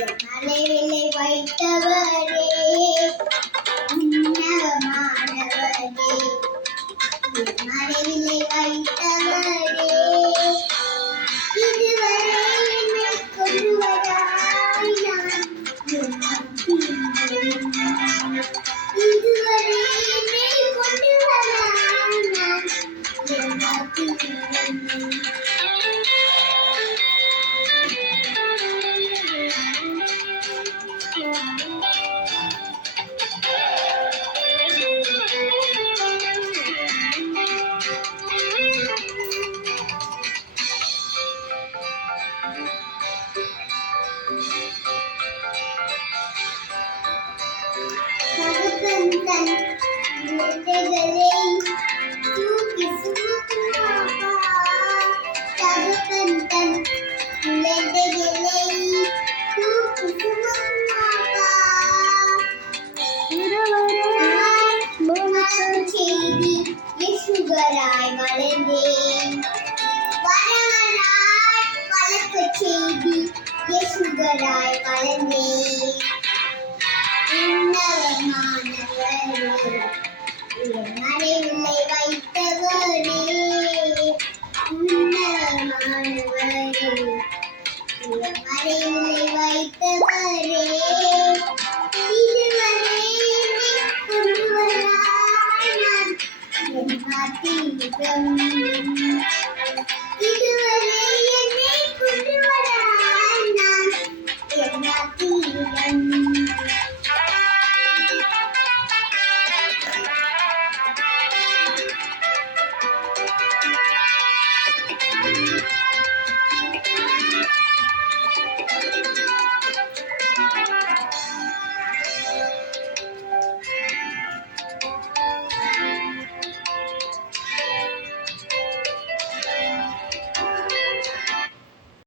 மலையிலே வைத்தவரே உன்னதமானவரே மலையிலே வைத்தவரே இதுவரை என்னை கொண்டு வராய் நான் இதுவரை என்னை கொண்டு வராய் நான் தகப்பன் தன் குழந்தைகளை தூக்கி சுமக்குமாப்பா தகப்பன் தன் குழந்தைகளை தூக்கி சுமக்குமாப்பா செய்தி இயேசுவராய் வளர்ந்தேன் வரவராய் வளர்க்க செய்தி இயேசுவராய் வளர்ந்தேன் மறைவில்லை வைத்தவரே உன்னதமானவரே மறைவில்லை வைத்தவரே இதுவரை கொண்டு வராய் நான் என் காத்தீரம் இதுவரை என்னை கொண்டு வராய் நான் என் காத்தீரம்